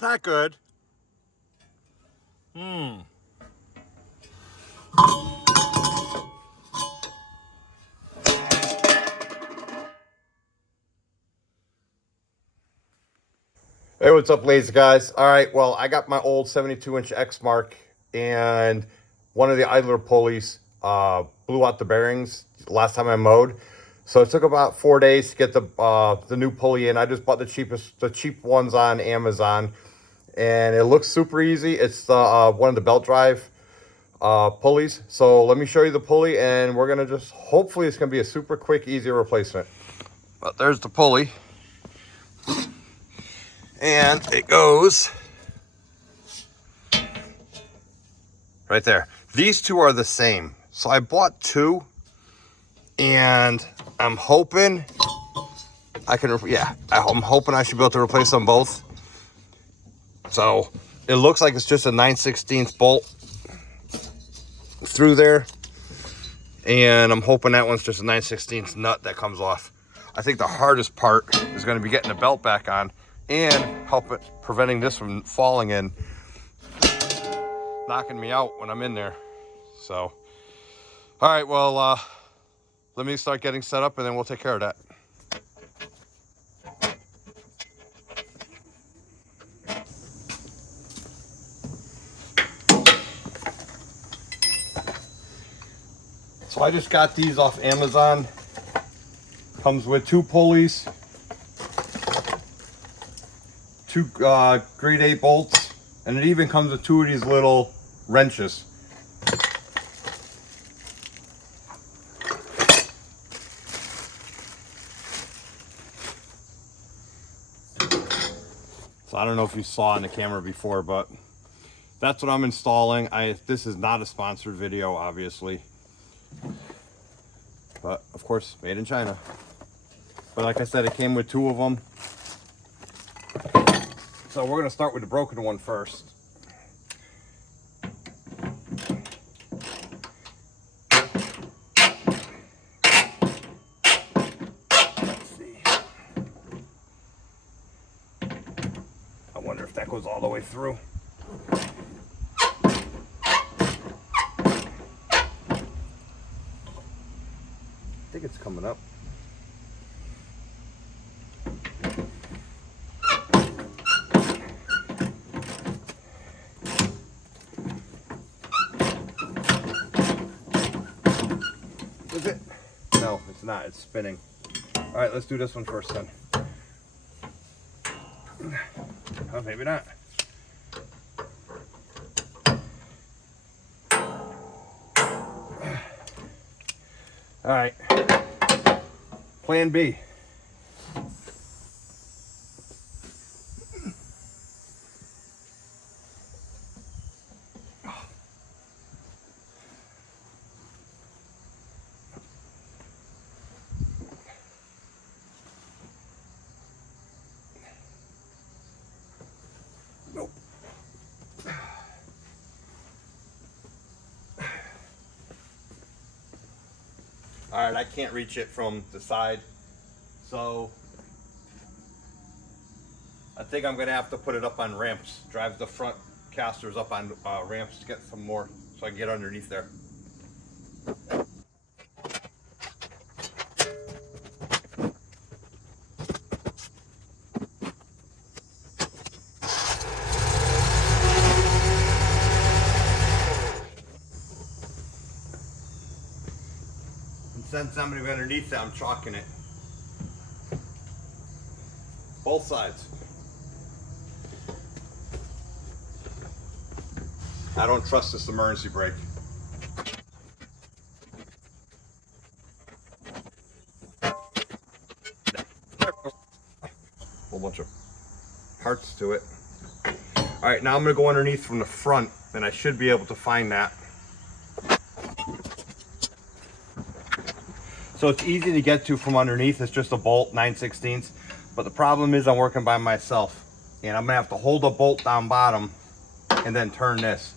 that's not good. Hey, what's up, Lazer guys? All right, well, I got my old 72-inch Exmark, and one of the idler pulleys blew out the bearings last time I mowed. So it took about 4 days to get the new pulley in. I just bought the cheap ones on Amazon, and it looks super easy. It's the one of the belt drive pulleys. So let me show you the pulley, and we're gonna just hopefully it's gonna be a super quick, easy replacement. But there's the pulley. And it goes right there. These two are the same. So I bought two, and I'm hoping I can, I'm hoping I should be able to replace them both. So it looks like it's just a 9/16 bolt through there. And I'm hoping that one's just a 9/16 nut that comes off. I think the hardest part is going to be getting the belt back on and preventing this from falling in, knocking me out when I'm in there. So, all right, well, let me start getting set up and then we'll take care of that. So I just got these off Amazon. Comes with 2 pulleys, 2 grade 8 bolts, and it even comes with 2 of these little wrenches. So I don't know if you saw in the camera before, but that's what I'm installing. This is not a sponsored video, obviously, but of course made in China. But like I said, it came with 2 of them. So we're gonna start with the broken one first. Let's see. I wonder if that goes all the way through. I think it's coming up. Is it? No, it's not. It's spinning. All right, let's do this one first then. Oh, maybe not. All right. Plan B. Nope. All right, I can't reach it from the side, so I think I'm gonna have to put it up on ramps, drive the front casters up on ramps to get some more, so I can get underneath there. Since I'm going to be underneath it, I'm chalking it. Both sides. I don't trust this emergency brake. Whole bunch of parts to it. All right, now I'm going to go underneath from the front, and I should be able to find that. So it's easy to get to from underneath. It's just a bolt, 9/16. But the problem is I'm working by myself, and I'm gonna have to hold the bolt down bottom and then turn this.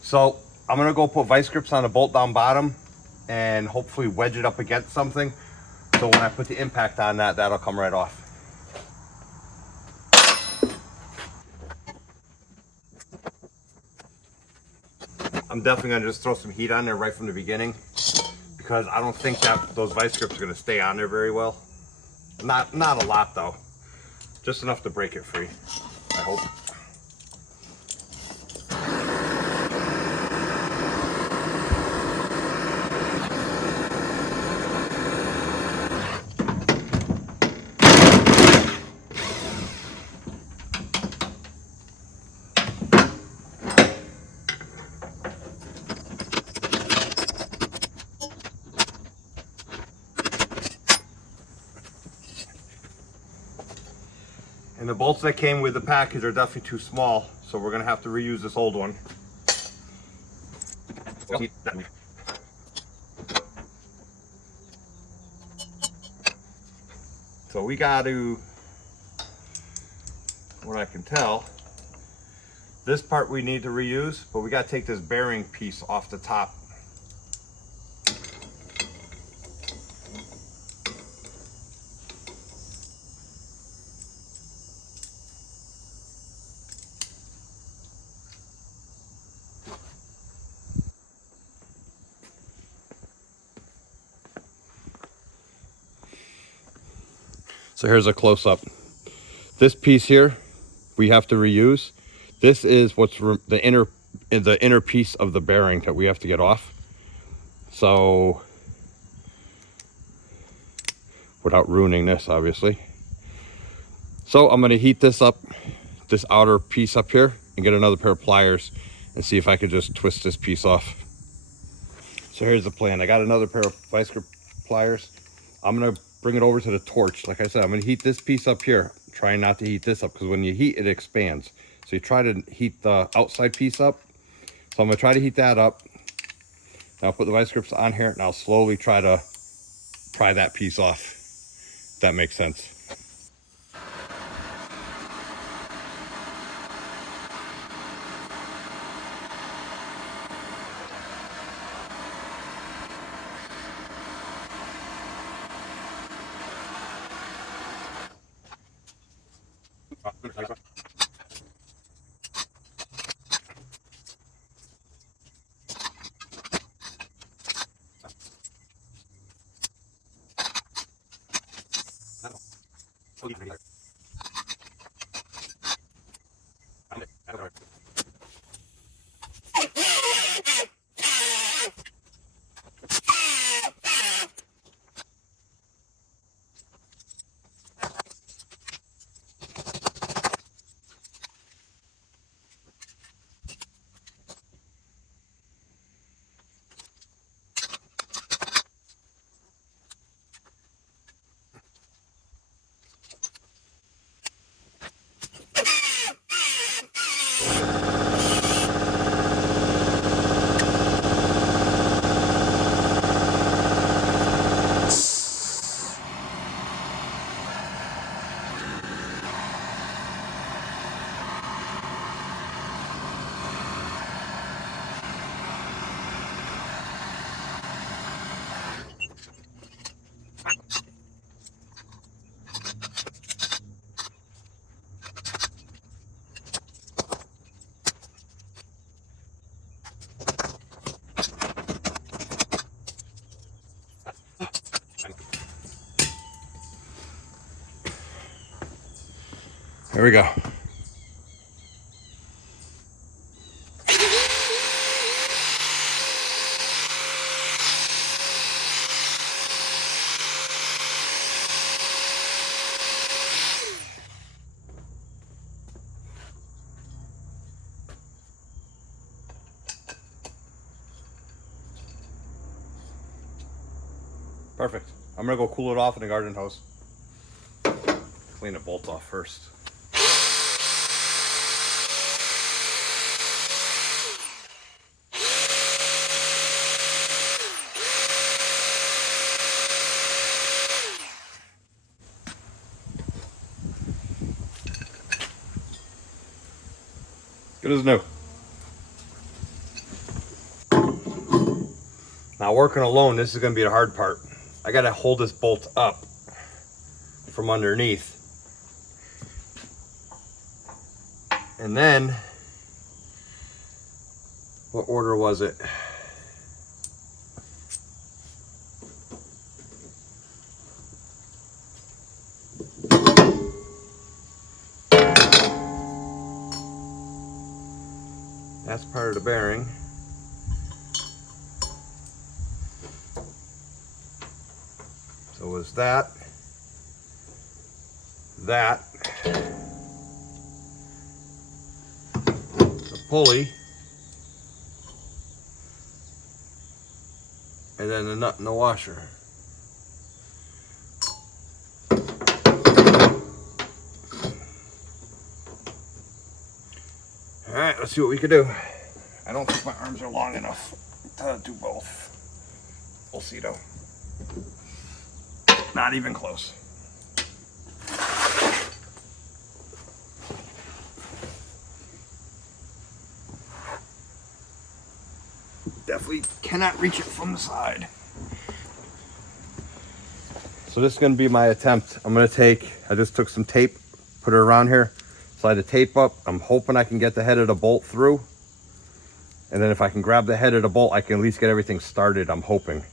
So I'm gonna go put vice grips on the bolt down bottom and hopefully wedge it up against something. So when I put the impact on that, that'll come right off. I'm definitely gonna just throw some heat on there right from the beginning, because I don't think that those vice grips are gonna stay on there very well. Not a lot though, just enough to break it free, I hope. And the bolts that came with the package are definitely too small, so we're gonna have to reuse this old one. So we got to, what I can tell, this part we need to reuse, but we got to take this bearing piece off the top. So here's a close-up. This piece here we have to reuse. This is what's the inner piece of the bearing that we have to get off. So without ruining this, obviously. So I'm going to heat this up, this outer piece up here, and get another pair of pliers and see if I could just twist this piece off. So here's the plan. I got another pair of vice grip pliers. I'm going to bring it over to the torch. Like I said, I'm going to heat this piece up here. Trying not to heat this up, because when you heat, it expands. So you try to heat the outside piece up. So I'm going to try to heat that up. Now I'll put the vice grips on here, and I'll slowly try to pry that piece off. If that makes sense. Here we go. Perfect. I'm gonna go cool it off in the garden hose. Clean the bolts off first. Good as new. Now working alone, this is gonna be the hard part. I gotta hold this bolt up from underneath. And then What order was it? That's part of the bearing. So it was that, the pulley, and then the nut and the washer. All right, let's see what we can do. I don't think my arms are long enough to do both. We'll see though. Not even close. Definitely cannot reach it from the side. So this is going to be my attempt. I just took some tape, put it around here, slide the tape up. I'm hoping I can get the head of the bolt through. And then if I can grab the head of the bolt, I can at least get everything started, I'm hoping.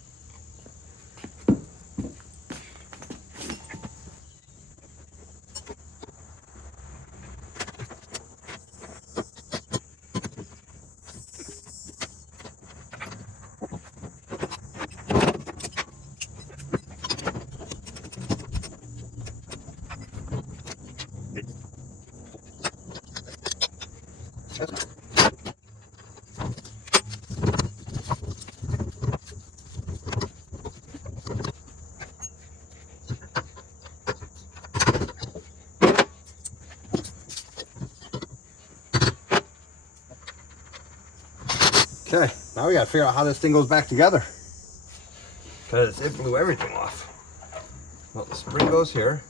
Okay, now we gotta figure out how this thing goes back together, because it blew everything off. Well, the spring goes here.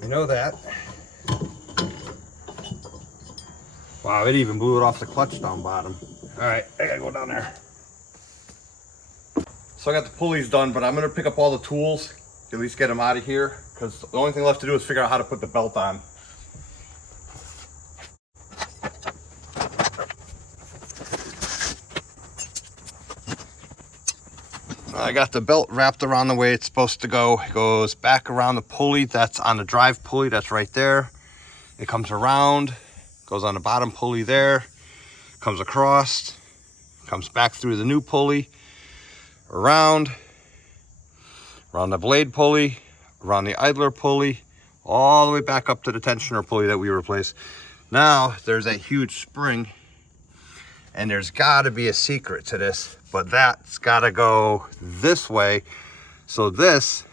We know that. Wow, it even blew it off the clutch down bottom. All right, I gotta go down there. So I got the pulleys done, but I'm gonna pick up all the tools, at least get them out of here, because the only thing left to do is figure out how to put the belt on. I got the belt wrapped around the way it's supposed to go. It goes back around the pulley that's on the drive pulley, that's right there. It comes around, goes on the bottom pulley there, comes across, comes back through the new pulley, around the blade pulley, around the idler pulley, all the way back up to the tensioner pulley that we replaced. Now there's a huge spring, and there's got to be a secret to this, but that's got to go this way so this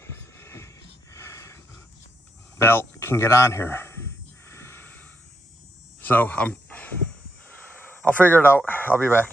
belt can get on here. So I'll figure it out. I'll be back.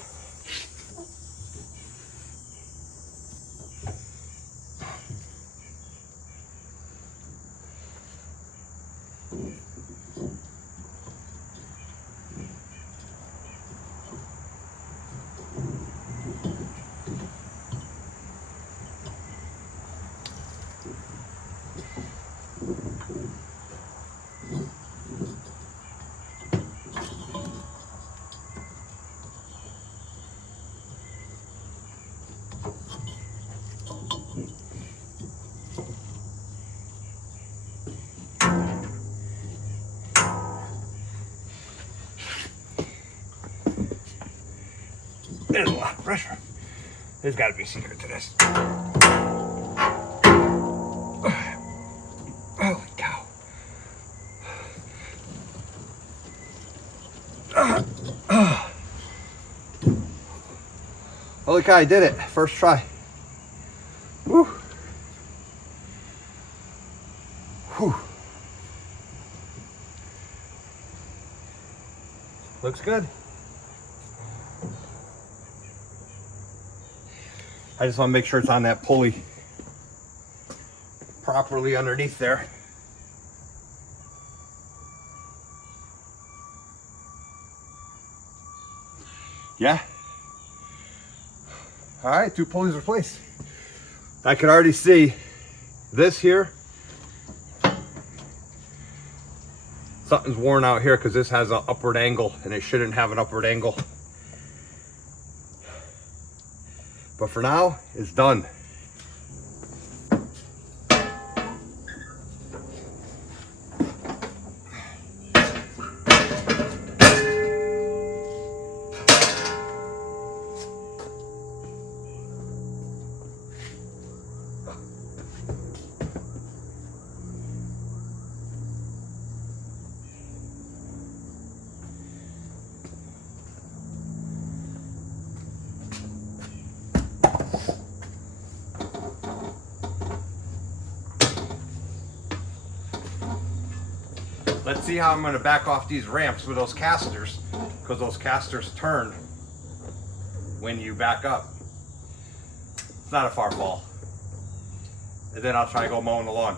There's a lot of pressure. There's got to be a secret to this. Holy cow. Holy cow, I did it. First try. Whew. Whew. Looks good. I just want to make sure it's on that pulley properly underneath there. Yeah. All right, 2 pulleys replaced. I can already see this here something's worn out here because this has an upward angle and it shouldn't have an upward angle. But for now, it's done. Let's see how I'm going to back off these ramps with those casters, because those casters turn when you back up. It's not a far fall. And then I'll try to go mowing the lawn.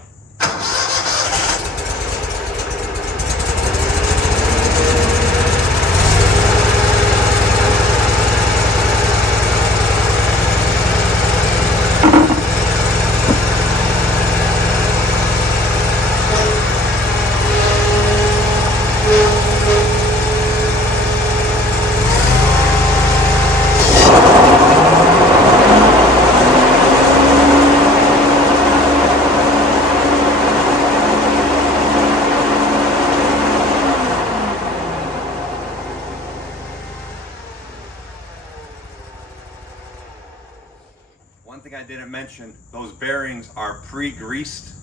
One thing I didn't mention, those bearings are pre-greased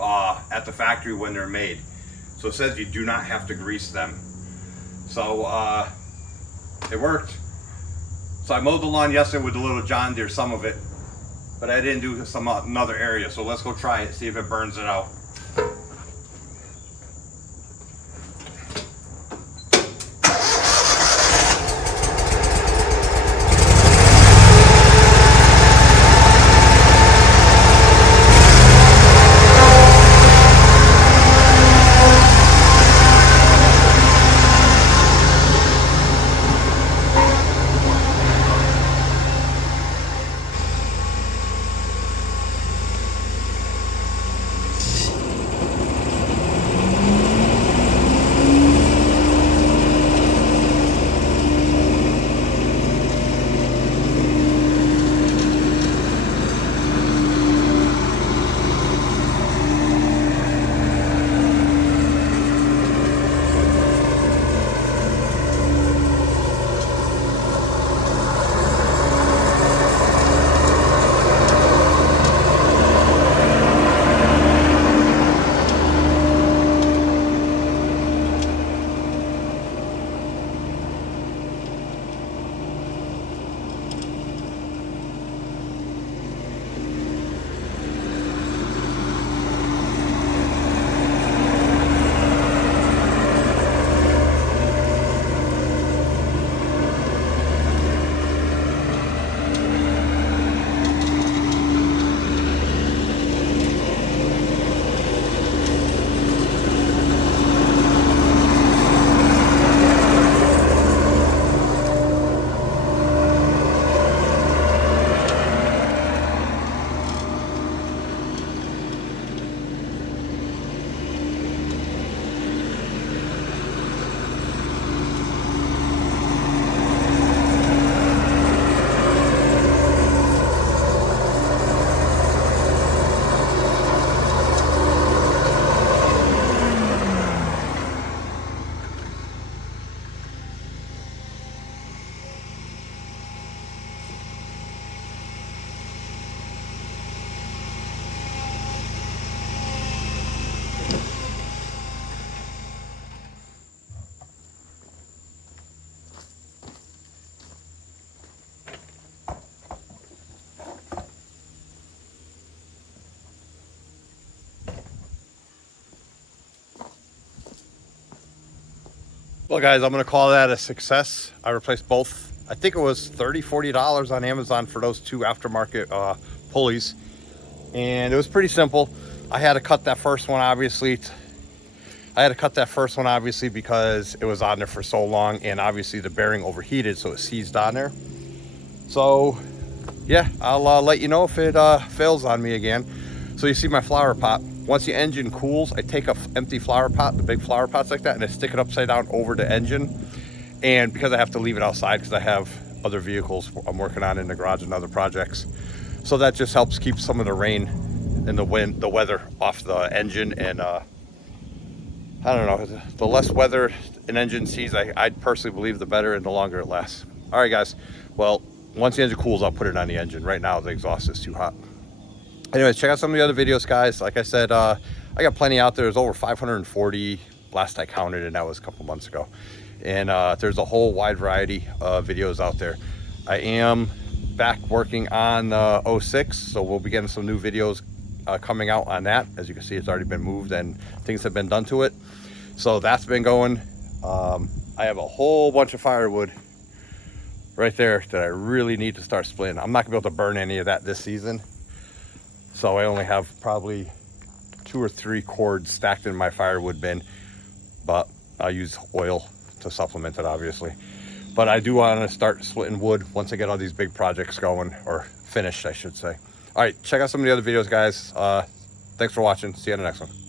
at the factory when they're made. So it says you do not have to grease them. So it worked. So I mowed the lawn yesterday with the little John Deere, some of it, but I didn't do some another area. So let's go try it, see if it burns it out. Well guys, I'm gonna call that a success. I replaced both. I think it was $30–40 on Amazon for those two aftermarket pulleys. And it was pretty simple. I had to cut that first one obviously. Because it was on there for so long, and obviously the bearing overheated, so it seized on there. So yeah, I'll let you know if it fails on me again. So you see my flower pot. once the engine cools, I take a empty flower pot, the big flower pots like that, and I stick it upside down over the engine. And because I have to leave it outside because I have other vehicles I'm working on in the garage and other projects, so that just helps keep some of the rain and the wind, the weather off the engine. And I don't know, the less weather an engine sees, I personally believe, the better and the longer it lasts. All right, guys. Well, once the engine cools, I'll put it on the engine. Right now, the exhaust is too hot. Anyways, check out some of the other videos, guys. Like I said, I got plenty out there. There's over 540 last I counted, and that was a couple months ago. And there's a whole wide variety of videos out there. I am back working on 06, so we'll be getting some new videos coming out on that. As you can see, it's already been moved and things have been done to it. So that's been going. I have a whole bunch of firewood right there that I really need to start splitting. I'm not gonna be able to burn any of that this season. So I only have probably 2 or 3 cords stacked in my firewood bin, but I'll use oil to supplement it, obviously. But I do want to start splitting wood once I get all these big projects going, or finished, I should say. All right, check out some of the other videos, guys. Thanks for watching. See you on the next one.